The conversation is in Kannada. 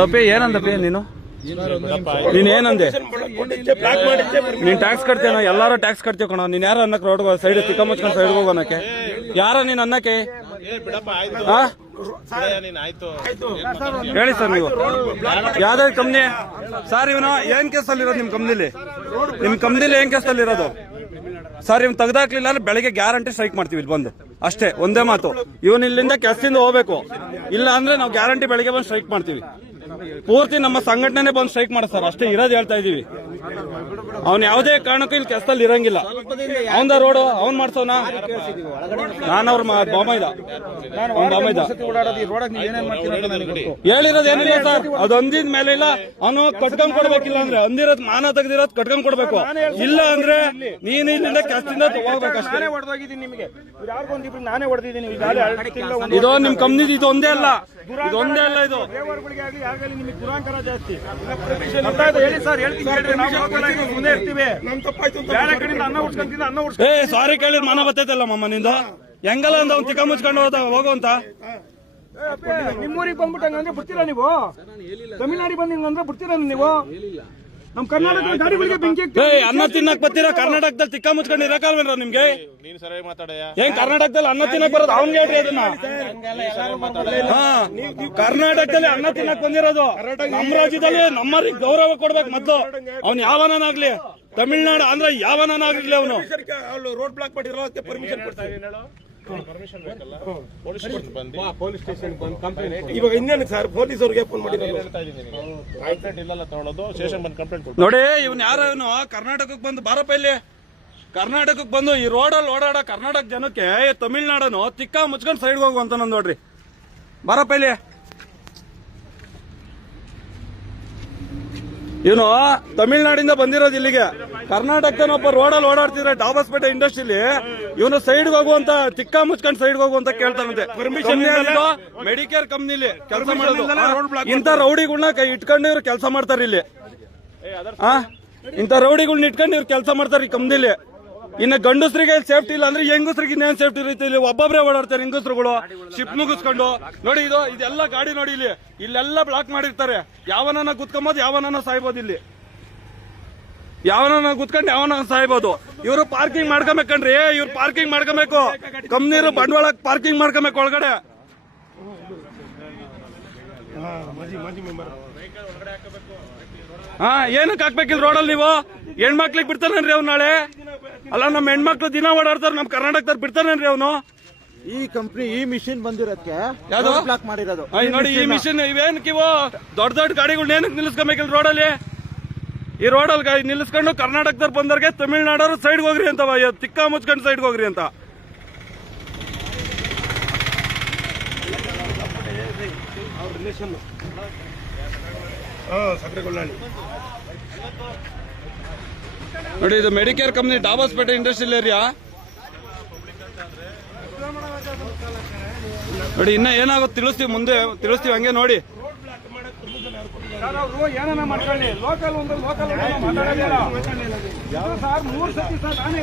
ಅಪ್ಪಿ ಏನಂದಪ್ಪಿ ನೀನ್ ಏನಂದೆ? ನೀನ್ ಟ್ಯಾಕ್ಸ್ ಕಟ್ತೀನ, ಎಲ್ಲಾರು ಟ್ಯಾಕ್ಸ್ ಕಟ್ತೀವಿ ಕಣ. ನೀನ್ ಯಾರು ಅನ್ನಕ್ ರೋಡ್ ಸೈಡ್ ತಿಕ್ಕ ಮುಚ್ಕೊಂಡು ಸೈಡ್ ಹೋಗೋನಕ್ಕೆ ಯಾರ ನೀನ್ ಅನ್ನಕ್ಕೆ? ಹೇಳಿ ಸರ್, ನೀವು ಯಾವ್ದಾವ ಕಂಪ್ನಿ ಸರ್? ಇವನು ಏನ್ ಕೇಸಲ್ಲಿರೋದು ನಿಮ್ ಕಂಪ್ನಿಲಿ? ನಿಮ್ ಕಂಪ್ನಿಲಿ ಏನ್ ಕೇಸಲ್ಲಿರೋದು ಸರ್? ಇವ್ನು ತೆಗ್ದಾಕ್ಲಿಲ್ಲ ಅಂದ್ರೆ ಬೆಳಗ್ಗೆ ಗ್ಯಾರಂಟಿ ಸ್ಟ್ರೈಕ್ ಮಾಡ್ತೀವಿ ಇಲ್ಲಿ ಬಂದು, ಅಷ್ಟೇ ಒಂದೇ ಮಾತು. ಇವನ್ ಇಲ್ಲಿಂದ ಕೆಲಸದಿಂದ ಹೋಗ್ಬೇಕು, ಇಲ್ಲ ಅಂದ್ರೆ ನಾವು ಗ್ಯಾರಂಟಿ ಬೆಳಗ್ಗೆ ಬಂದು ಸ್ಟ್ರೈಕ್ ಮಾಡ್ತೀವಿ. ಪೂರ್ತಿ ನಮ್ಮ ಸಂಘಟನೆ ಬಂದು ಸ್ಟ್ರೈಕ್ ಮಾಡ ಸರ್, ಅಷ್ಟೇ ಇರೋದು ಹೇಳ್ತಾ ಇದೀವಿ. ಅವ್ನು ಯಾವುದೇ ಕಾರಣಕ್ಕೂ ಇಲ್ಲಿ ಕೆಲಸದಲ್ಲಿ ಇರಂಗಿಲ್ಲ. ಅವನ ರೋಡ್ ಅವ್ನ್ ಮಾಡ್ಸೋನ? ನಾನು ಅವ್ರ ಬಾಮೈದ ಹೇಳಿರೋದು ಏನಿಲ್ಲ ಸರ್. ಅದು ಅಂದಿದ ಮೇಲೆ ಇಲ್ಲ, ಅವನು ಕಟ್ಕೊಂಡ್ ಕೊಡ್ಬೇಕಿಲ್ಲ ಅಂದ್ರೆ ಅಂದಿರೋದ್ ಮಾನ ತೆಗ್ದಿರೋದ್ ಕಟ್ಕೊಂಡ್ ಕೊಡ್ಬೇಕು. ಇಲ್ಲ ಅಂದ್ರೆ ನೀನು ಇಲ್ಲಿಂದ ಕೆಲಸದಿಂದ ಹೋಗ್ಬೇಕಷ್ಟೇ. ಇದು ನಿಮ್ ಕಂಪ್ನಿ ಇದು ಒಂದೇ ಅಲ್ಲ, ಇದೊಂದೇ ಅಲ್ಲ, ಇದು ಸಾರಿ ಕೇಳಿ ಮನ ಬರ್ತೈತಲ್ಲ ಮಮ್ಮ ನಿಂದು. ಹೆಂಗಲ್ಲ ಅಂದ ಅವ್ನು ತಿಕ್ಕ ಮುಚ್ಕೊಂಡು ಹೋಗುವಂತ. ನಿಮ್ಮೂರಿಗೆ ಬಂದ್ಬಿಟ್ಟು ಹಂಗಂದ್ರೆ ಬಿಡ್ತೀರಾ ನೀವು? ತಮಿಳ್ನಾಡಿಗೆ ಬಂದ್ರೆ ಬಿಡ್ತೀರಾ ನೀವು? ನಮ್ ಕರ್ನಾಟಕ ಗಾಡಿಗಳಿಗೆ ಬೆಂಕಿ ಅನ್ನ ತಿನ್ನಕ್ ಬರ್ತೀರಾ? ಕರ್ನಾಟಕದಲ್ಲಿ ತಿಕ್ಕ ಮುಚ್ಕೊಂಡು ಇರಕಲ್ವೇನ್ರ ನಿಮ್ಗೆ? ಏನ್ ಕರ್ನಾಟಕದಲ್ಲಿ ಅನ್ನ ತಿನ್ನಕ್ ಬರೋದು? ಅವ್ನ್ಗೆ ಹೇಳ್ರಿ ಅದನ್ನ. ಕರ್ನಾಟಕದಲ್ಲಿ ಅನ್ನ ತಿನ್ನಕ್ ಬಂದಿರೋದು. ನಮ್ಮ ರಾಜ್ಯದಲ್ಲಿ ನಮ್ಮರಿಗೆ ಗೌರವ ಕೊಡ್ಬೇಕು ಮೊದ್ಲು. ಅವ್ನು ಯಾವನಾಗ್ಲಿ, ತಮಿಳ್ನಾಡು ಆಂಧ್ರ ಯಾವನಾಗ್ಲಿ, ಅವನು ರೋಡ್ ಬ್ಲಾಕ್ ಮಾಡಿರೋ ಪರ್ಮಿಷನ್ ಕೊಡ್ತಾರೆ. ಇವಾಗ ಇನ್ನೇನು ಸರ್, ಪೊಲೀಸ್ ಅವ್ರಿಗೆ ಫೋನ್ ಮಾಡಿ ನೋಡಿ. ಇವ್ನು ಯಾರ ಇವನು ಕರ್ನಾಟಕಕ್ಕೆ ಬಂದು ಬಾರಪ್ಪ ಇಲ್ಲಿ. ಕರ್ನಾಟಕಕ್ಕೆ ಬಂದು ಈ ರೋಡಲ್ಲಿ ಓಡಾಡೋ ಕರ್ನಾಟಕ ಜನಕ್ಕೆ ತಮಿಳ್ನಾಡನು ತಿಕ್ಕ ಮುಚ್ಕೊಂಡು ಸೈಡ್ ಹೋಗುವಂತ ನಂದು ನೋಡ್ರಿ. ಬಾರಪ್ಪ ಇಲ್ಲಿ. ಇವನು ತಮಿಳ್ನಾಡಿಂದ ಬಂದಿರೋದು ಇಲ್ಲಿಗೆ. ಕರ್ನಾಟಕನೊಬ್ಬ ರೋಡಲ್ಲಿ ಓಡಾಡ್ತಿದ್ರೆ ಡಾಬಸ್ಪೇಟೆ ಇಂಡಸ್ಟ್ರಿಲಿ ಇವನು ಸೈಡ್ ಹೋಗುವಂತ ತಿಕ್ಕ ಮುಚ್ಕೊಂಡು ಸೈಡ್ ಹೋಗುವಂತ ಕೇಳ್ತಾನಂತೆ. ಮೆಡಿಕೇರ್ ಕಂಪ್ನಿಲಿ ಕೆಲಸ ಮಾಡೋದು. ಇಂಥ ರೌಡಿಗಳನ್ನ ಕೈ ಇಟ್ಕೊಂಡು ಇವ್ರು ಕೆಲಸ ಮಾಡ್ತಾರೆ ಇಲ್ಲಿ. ಇಂಥ ರೌಡಿಗಳನ್ನ ಇಟ್ಕೊಂಡು ಇವ್ರು ಕೆಲಸ ಮಾಡ್ತಾರೆ ಈ ಕಂಪ್ನಿಲಿ. ಇನ್ನು ಗಂಡಸ್ರಿಗೆ ಸೇಫ್ಟಿ ಇಲ್ಲ ಅಂದ್ರೆ ಹೆಂಗಸ್ರಿಗೆ ಇನ್ನೇನ್ ಸೇಫ್ಟಿ ಇರುತ್ತೆ? ಇಲ್ಲಿ ಒಬ್ಬೊಬ್ರೆ ಓಡಾಡ್ತಾರೆ ಹೆಂಗಸ್ರುಗಳು ಶಿಪ್ ಮುಗಿಸ್ಕೊಂಡು. ನೋಡಿ ಇದೆಲ್ಲ ಗಾಡಿ ನೋಡಿ, ಇಲ್ಲೆಲ್ಲ ಬ್ಲಾಕ್ ಮಾಡಿರ್ತಾರೆ. ಯಾವನನ್ನ ಗುತ್ಕೊಂಬೋದು, ಯಾವನನ್ನ ಸಾಯ್ಬೋದು. ಇಲ್ಲಿ ಯಾವನನ್ನ ಗುತ್ಕೊಂಡು ಯಾವನ ಸಾಯ್ಬೋದು. ಇವರು ಪಾರ್ಕಿಂಗ್ ಮಾಡ್ಕೊಬೇಕನ್ರಿ, ಇವ್ರು ಪಾರ್ಕಿಂಗ್ ಮಾಡ್ಕೊಬೇಕು. ಕಂಪ್ನಿರು ಬಂಡವಾಳ ಪಾರ್ಕಿಂಗ್ ಮಾಡ್ಕೊಬೇಕು ಒಳಗಡೆ. ಏನಕ್ಕೆ ಹಾಕ್ಬೇಕಿಲ್ಲ ರೋಡಲ್ಲಿ ನೀವು? ಹೆಣ್ಮಕ್ಳಿಗೆ ಬಿಡ್ತಾನೇನ್ರಿ ಅವ್ನು ನಾಳೆ? ಅಲ್ಲ, ನಮ್ಮ ಹೆಣ್ಮಕ್ಳು ದಿನ ಓಡಾಡ್ತಾರೆ, ನಮ್ ಕರ್ನಾಟಕದಲ್ಲಿ ಬಿಡ್ತಾನೇನ್ರಿ ಅವನು? ಈ ಕಂಪ್ನಿ ಈ ಮಿಷಿನ್ ಬಂದಿರೋದಕ್ಕೆ ಯಾವ್ದು ಬ್ಲಾಕ್ ಮಾಡಿರೋದು ನೋಡಿ. ಈ ಮಿಷಿನ್ ಇವೇನಕ್ಕೆ ಇವು ದೊಡ್ಡ ದೊಡ್ಡ ಗಾಡಿಗಳನ್ನ ಏನಕ್ಕೆ ನಿಲ್ಲಿಸ್ಕೊಬೇಕಿಲ್ಲ ರೋಡಲ್ಲಿ? ಈ ರೋಡಲ್ಲಿ ಗಾಡಿ ನಿಲ್ಲಿಸ್ಕೊಂಡು ಕರ್ನಾಟಕದವ್ರು ಬಂದವ್ರಿಗೆ ತಮಿಳ್ನಾಡವ್ರು ಸೈಡ್ ಹೋಗ್ರಿ ಅಂತ, ತಿಕ್ಕ ಮುಚ್ಕೊಂಡು ಸೈಡ್ ಹೋಗ್ರಿ ಅಂತ. ನೋಡಿ, ಇದು Medicare company Dobbaspet industrial area. ನೋಡಿ, ಇನ್ನ ಏನಾಗುತ್ತೆ ತಿಳಿಸ್ತೀವಿ, ಮುಂದೆ ತಿಳಿಸ್ತೀವಿ, ಹಂಗೆ ನೋಡಿ. ಏನನ್ನ ಮಾಡ್ಕೊಳ್ಳಿ, ಲೋಕಲ್ ಒಂದು ಲೋಕಲ್ ಮಾತಾಡೋದಿಲ್ಲ ಸರ್. 3 ಸತಿ ಸರ್ ನಾನೇ